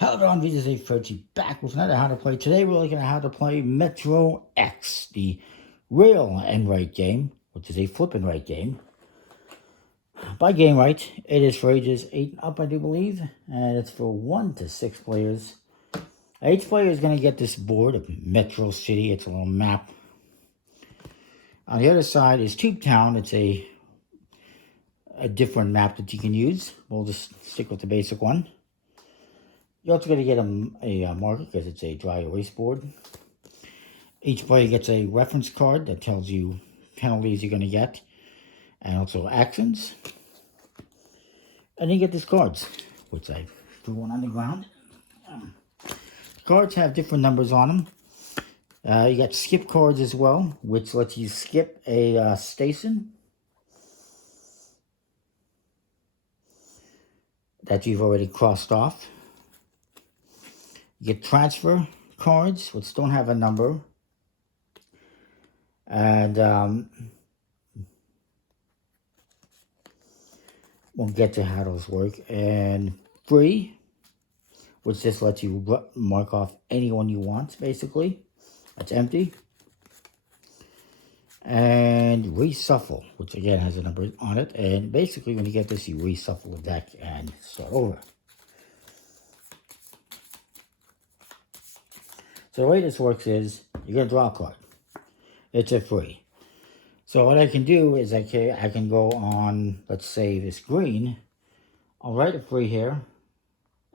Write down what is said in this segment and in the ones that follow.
Hello everyone, this is a Fergie back with another how to play. Today we're looking at how to play Metro X, the real and right game, which is a flip and right game. By game right, it is for ages 8 and up, I do believe, and it's for 1 to 6 players. Each player is going to get this board of Metro City. It's a little map. On the other side is Tube Town. It's a different map that you can use. We'll just stick with the basic one. You're also going to get a marker because it's a dry erase board. Each player gets a reference card that tells you penalties you're going to get and also actions. And then you get these cards, which I threw one on the ground. Cards have different numbers on them. You got skip cards as well, which lets you skip a station that you've already crossed off. You get transfer cards, which don't have a number. And we'll get to how those work. And free, which just lets you mark off anyone you want, basically. That's empty. And reshuffle, which again has a number on it. And basically when you get this, you reshuffle the deck and start over. So the way this works is, you're going to draw a card. It's a free. So what I can do is I can go on, let's say this green. I'll write a free here.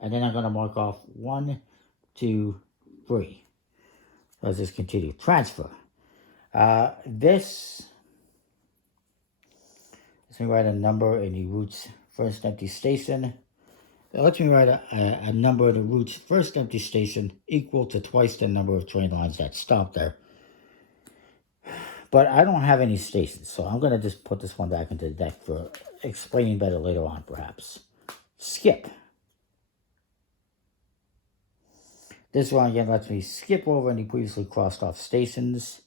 And then I'm going to mark off 1, 2, 3. Let's just continue. Transfer. This, let me write a number in the route's first empty station. Let me write a number of the route's first empty station equal to twice the number of train lines that stop there. But I don't have any stations, so I'm going to just put this one back into the deck for explaining better later on, perhaps. Skip. This one, again, lets me skip over any previously crossed off stations.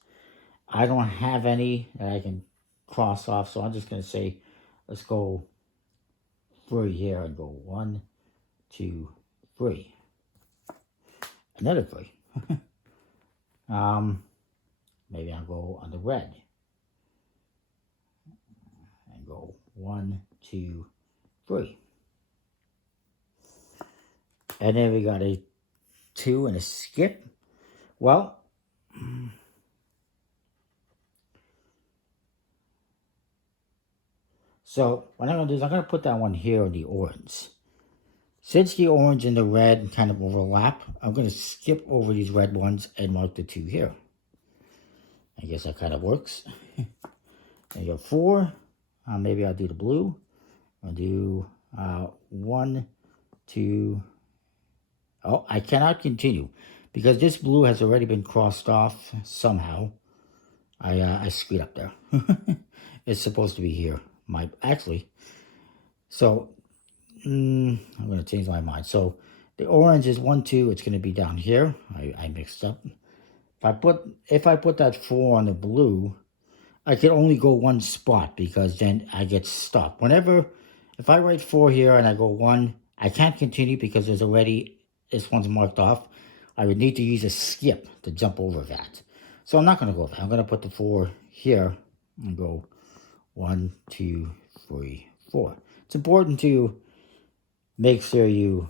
I don't have any that I can cross off, so I'm just going to say, let's go 3 here and go 1, 2, 3. Another 3. Maybe I'll go on the red. And go 1, 2, 3. And then we got a 2 and a skip. Well, so what I'm going to do is I'm going to put that one here in the orange. Since the orange and the red kind of overlap, I'm going to skip over these red ones and mark the 2 here. I guess that kind of works. There you go, 4. Maybe I'll do the blue. I'll do 1, 2. Oh, I cannot continue because this blue has already been crossed off somehow. I screwed up there. It's supposed to be here. So I'm going to change my mind. So the orange is 1, 2. It's going to be down here. I mixed up. If I put that 4 on the blue, I can only go one spot because then I get stopped. If I write 4 here and I go 1, I can't continue because there's already, this one's marked off. I would need to use a skip to jump over that. So I'm not going to go there. I'm going to put the 4 here and go 1, 2, 3, 4. It's important to make sure you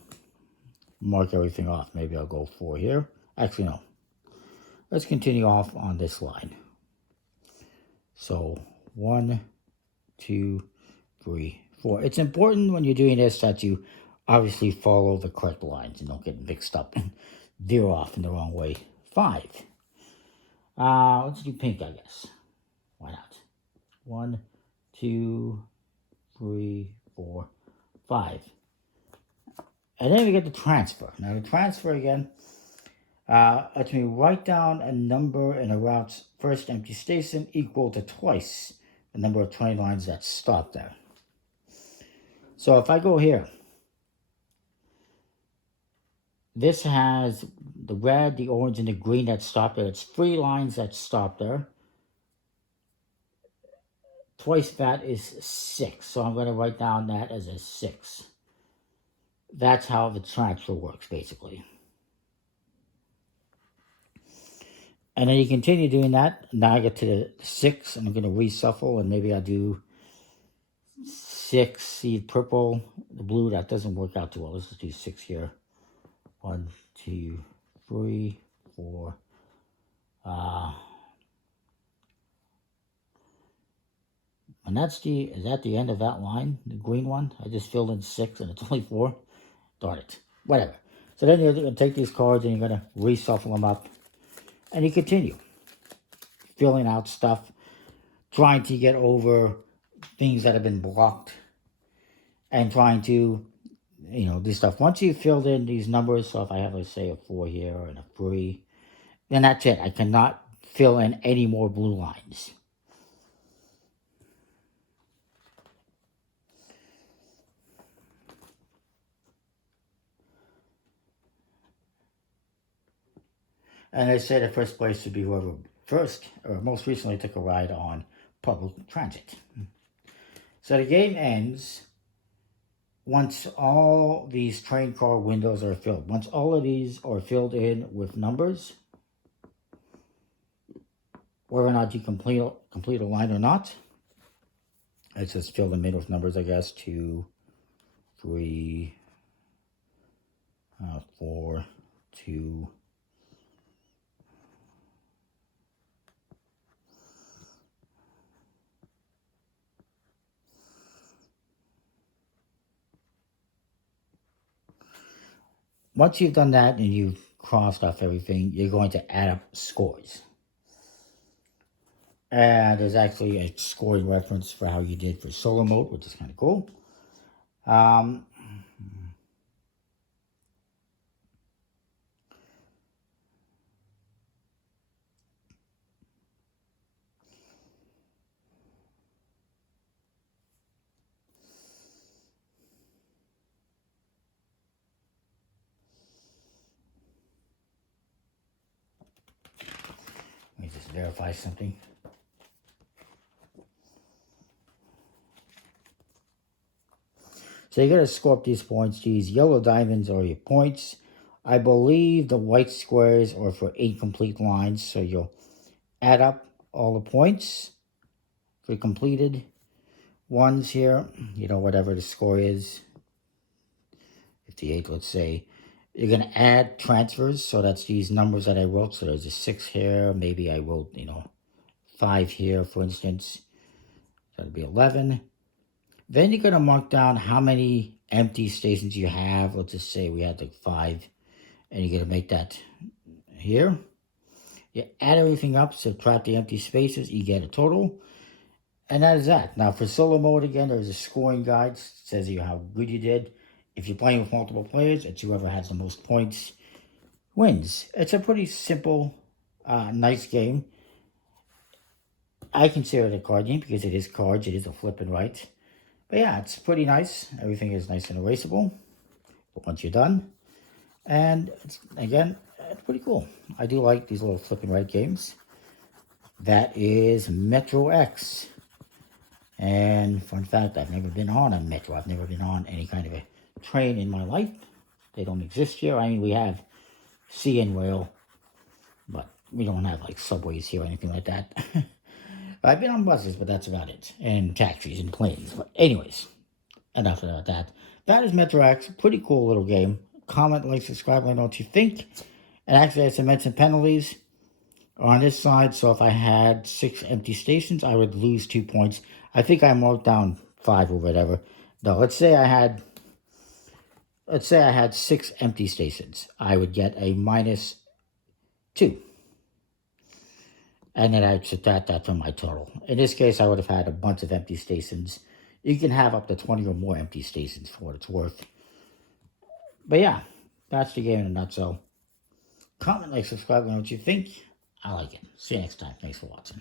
mark everything off. Maybe I'll go 4 here. Actually, no. Let's continue off on this line. So 1, 2, 3, 4. It's important when you're doing this that you obviously follow the correct lines and don't get mixed up and veer off in the wrong way. 5. Let's do pink, I guess. Why not? 1, 2, 3, 4, 5. And then we get the transfer. Now the transfer again, lets me write down a number in a route's first empty station equal to twice the number of train lines that stop there. So if I go here, this has the red, the orange, and the green that stop there. It's 3 lines that stop there. Twice that is 6. So I'm going to write down that as a 6. That's how the transfer works, basically. And then you continue doing that. Now I get to the 6, and I'm going to reshuffle, and maybe I'll do 6, see purple, the blue. That doesn't work out too well. Let's just do 6 here. 1, 2, 3, 4. And is that the end of that line, the green one? I just filled in 6 and it's only 4. Darn it. Whatever. So then you're going to take these cards and you're going to reshuffle them up. And you continue filling out stuff, trying to get over things that have been blocked, and trying to, do stuff. Once you've filled in these numbers, so if I have, let's say, a 4 here and a 3, then that's it. I cannot fill in any more blue lines. And they say the first place should be whoever first or most recently took a ride on public transit. So the game ends once all these train car windows are filled. Once all of these are filled in with numbers, whether or not you complete a line or not, it's just fill them in with numbers, I guess. 2, 3, 4, 2. Once you've done that and you've crossed off everything, you're going to add up scores. And there's actually a scoring reference for how you did for solo mode, which is kind of cool. Let me just verify something. So you're going to score up these points. These yellow diamonds are your points. I believe the white squares are for incomplete lines. So you'll add up all the points for completed ones here. Whatever the score is. 58, let's say. You're going to add transfers. So that's these numbers that I wrote. So there's a 6 here. Maybe I wrote, 5 here, for instance. That'd be 11. Then you're going to mark down how many empty stations you have. Let's just say we had like 5. And you're going to make that here. You add everything up, subtract the empty spaces, you get a total. And that is that. Now for solo mode, again, there's a scoring guide. It says you how good you did. If you're playing with multiple players, it's whoever has the most points wins. It's a pretty simple, nice game. I consider it a card game because it is cards. It is a flip and right. But yeah, it's pretty nice. Everything is nice and erasable once you're done. And again, it's pretty cool. I do like these little flip and right games. That is Metro X. And fun fact, I've never been on a Metro. I've never been on any kind of a train in my life. They don't exist here. I mean, we have CN Rail, but we don't have like subways here or anything like that. I've been on buses, but that's about it. And taxis and planes. But anyways, enough about that. That is Metro X. Pretty cool little game. Comment, like, subscribe, let me know what you think. And actually, I had some mention penalties on this side. So if I had 6 empty stations, I would lose 2 points. I think I marked down 5 or whatever. No, let's say I had 6 empty stations. I would get a -2. And then I'd subtract that from my total. In this case, I would have had a bunch of empty stations. You can have up to 20 or more empty stations for what it's worth. But yeah, that's the game in a nutshell. Comment, like, subscribe, let me know what you think. I like it. See you next time. Thanks for watching.